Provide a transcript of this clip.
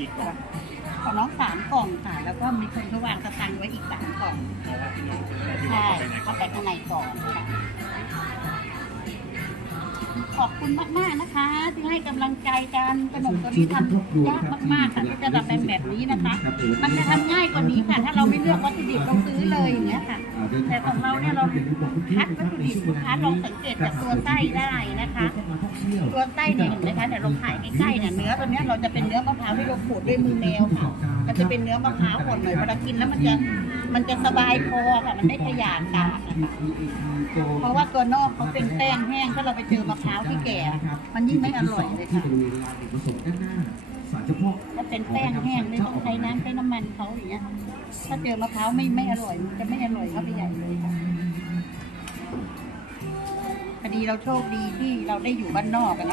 กี่กล่องของน้องสามกล่องค่ะ แล้วก็มีคนเขาวางสตังค์ไว้อีกสามกล่องเพราะว่าที่น้องซื้ออะไรที่ใช่เข้าไปในกล่เข้าองไปข้างในก่อนค่ะ ขอบคุณมากๆนะคะ ที่ให้กำลังใจกันขนมตัวนี้ทำยากมากๆค่ะที่จะทำเป็นแบบนี้นะคะ มันจะทำง่ายกว่านี้ค่ะ ถ้าเราไม่เลือกวัตถุดิบเราซื้อเลยอย่างเงี้ยค่ะ แต่ของเราเนี่ยเราคัดวัตถุดิบลูกค้าลองสังเกตจากตัวไส้ได้นะคะ ตัวไส้เนี่ยเห็นไหมคะเดี๋ยวเราถ่ายใกล้ๆเนี่ยเนื้อตัวเนี้ยเราจะเป็นเนื้อมะพร้าวที่เราขูดด้วยมือแมวค่ะ มันจะเป็นเนื้อมะพร้าวอ่อนหน่อยเวลากินแล้วมันจะมันจะสบายคอค่ะ มันไม่ขยาดปากนะคะเพราะว่าตัวนอกเขาเป็นแป้งแห้งถ้าเราไปเจอมะพร้าวที่แก่มันยิ่งไม่อร่อยเลยค่ะสารเจ้าพ่อถ้าเป็นแป้งแห้งไม่ต้องใช้น้ำใช้น้ำมันเขาอย่างเงี้ยถ้าเจอมะพร้าวไม่ไม่อร่อยมันจะไม่อร่อยเข้าไปใหญ่เลยค่ะพอดีเราโชคดีที่เราได้อยู่บ้านนอกกันนะ